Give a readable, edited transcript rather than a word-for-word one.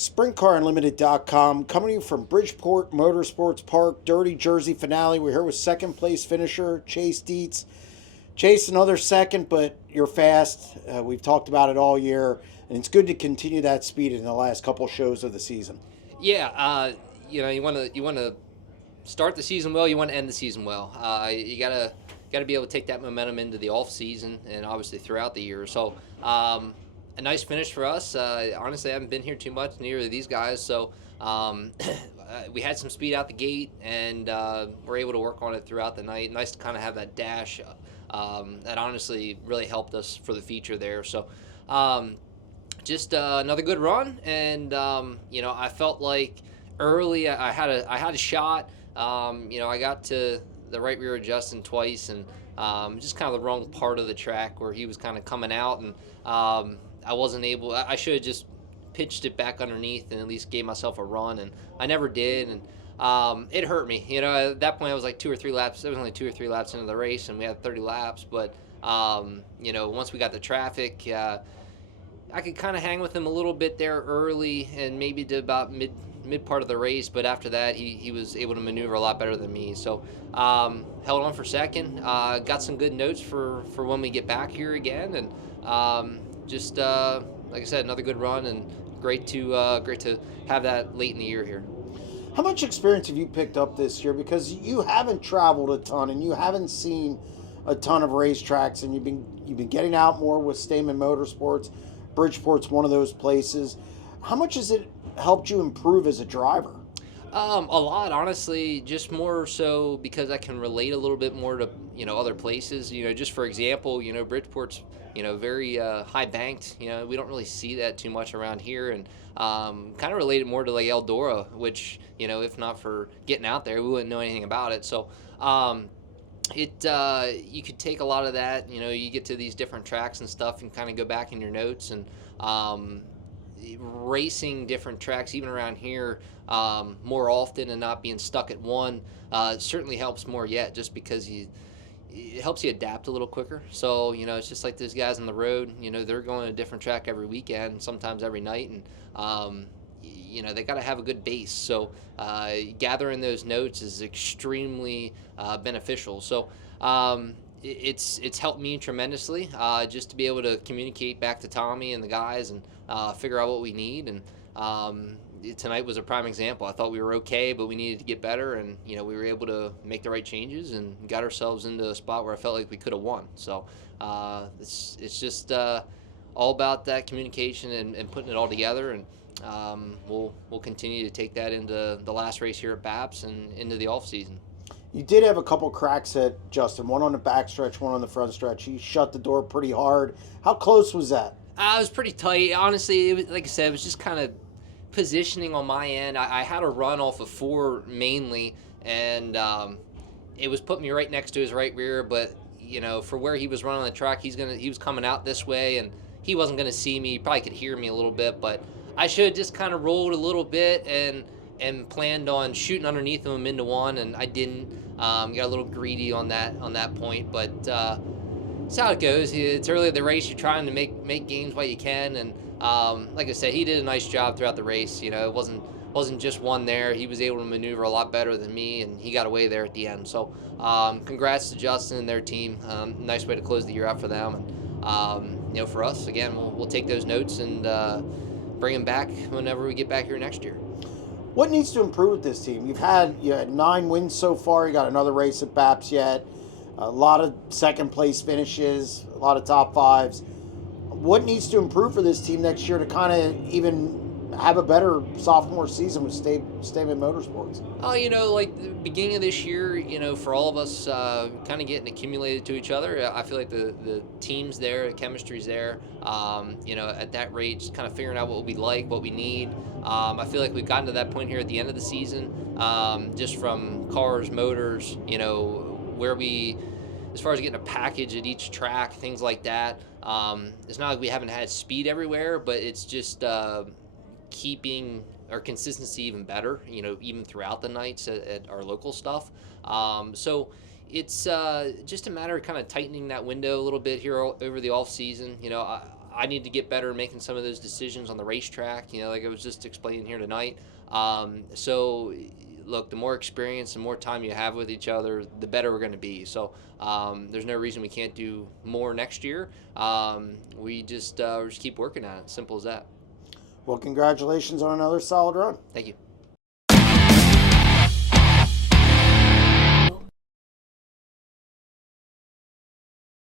SprintCarUnlimited.com coming to you from Bridgeport Motorsports Park, Dirty Jersey finale. We're here with second place finisher Chase Dietz. Chase, another second, but you're fast. We've talked about it all year, and it's good to continue that speed in the last couple shows of the season. Yeah, you want to start the season well. You want to end the season well. You gotta be able to take that momentum into the off season and obviously throughout the year. So a nice finish for us. Honestly, I haven't been here too much, neither of these guys. So we had some speed out the gate, and we're able to work on it throughout the night. Nice to kind of have that dash. That honestly really helped us for the feature there. So just another good run, and I felt like early I had a shot. I got to the right rear of Justin twice, and just kind of the wrong part of the track where he was kind of coming out, and I wasn't able. I should have just pitched it back underneath and at least gave myself a run, and I never did, and it hurt me. At that point I was like 2 or 3 laps. It was only 2 or 3 laps into the race, and we had 30 laps. But once we got the traffic, I could kind of hang with him a little bit there early, and maybe to about mid part of the race. But after that, he was able to maneuver a lot better than me. So held on for second. Got some good notes for when we get back here again, and just like I said, another good run, and great to have that late in the year here. How much experience have you picked up this year? Because you haven't traveled a ton, and you haven't seen a ton of racetracks, and you've been getting out more with Stamen Motorsports. Bridgeport's one of those places. How much has it helped you improve as a driver? A lot, honestly, just more so because I can relate a little bit more to other places. Just for example, Bridgeport's very high banked. We don't really see that too much around here, and kind of related more to like Eldora, which if not for getting out there, we wouldn't know anything about it. So you could take a lot of that. You get to these different tracks and stuff, and kind of go back in your notes, and racing different tracks even around here more often and not being stuck at one certainly helps more yet, just because it helps you adapt a little quicker. So it's just like those guys on the road. They're going to a different track every weekend, sometimes every night, and they got to have a good base. So gathering those notes is extremely beneficial. So it's helped me tremendously, just to be able to communicate back to Tommy and the guys, and figure out what we need. And tonight was a prime example. I thought we were okay, but we needed to get better, and we were able to make the right changes and got ourselves into a spot where I felt like we could have won. So it's just all about that communication and putting it all together, and we'll continue to take that into the last race here at BAPS and into the off season. You did have a couple cracks at Justin, one on the back stretch, one on the front stretch. He shut the door pretty hard. How close was that? It was pretty tight. Honestly, it was, like I said, it was just kind of positioning on my end. I had a run off of 4 mainly, and it was putting me right next to his right rear. But for where he was running on the track, he was coming out this way, and he wasn't gonna see me. He probably could hear me a little bit, but I should have just kind of rolled a little bit and planned on shooting underneath him into one, and I didn't. Got a little greedy on that point, but that's how it goes. It's early in the race. You're trying to make gains while you can, and like I said, he did a nice job throughout the race. It wasn't just one there. He was able to maneuver a lot better than me, and he got away there at the end. So congrats to Justin and their team. Nice way to close the year out for them. And for us, again, we'll take those notes and bring them back whenever we get back here next year. What needs to improve with this team? You had 9 wins so far. You got another race at BAPS yet. A lot of second place finishes, a lot of top 5s. What needs to improve for this team next year to kind of even have a better sophomore season with Stamen Motorsports? Oh, like the beginning of this year, for all of us kind of getting accumulated to each other, I feel like the team's there, the chemistry's there, at that rate, just kind of figuring out what we like, what we need. I feel like we've gotten to that point here at the end of the season, just from cars, motors, where we, as far as getting a package at each track, things like that. It's not like we haven't had speed everywhere, but it's just keeping our consistency even better, even throughout the nights at our local stuff. So it's just a matter of kind of tightening that window a little bit here over the off season. I need to get better at making some of those decisions on the racetrack, like I was just explaining here tonight. So, look, the more experience and more time you have with each other, the better we're going to be. So there's no reason we can't do more next year. We just keep working at it. Simple as that. Well, congratulations on another solid run. Thank you.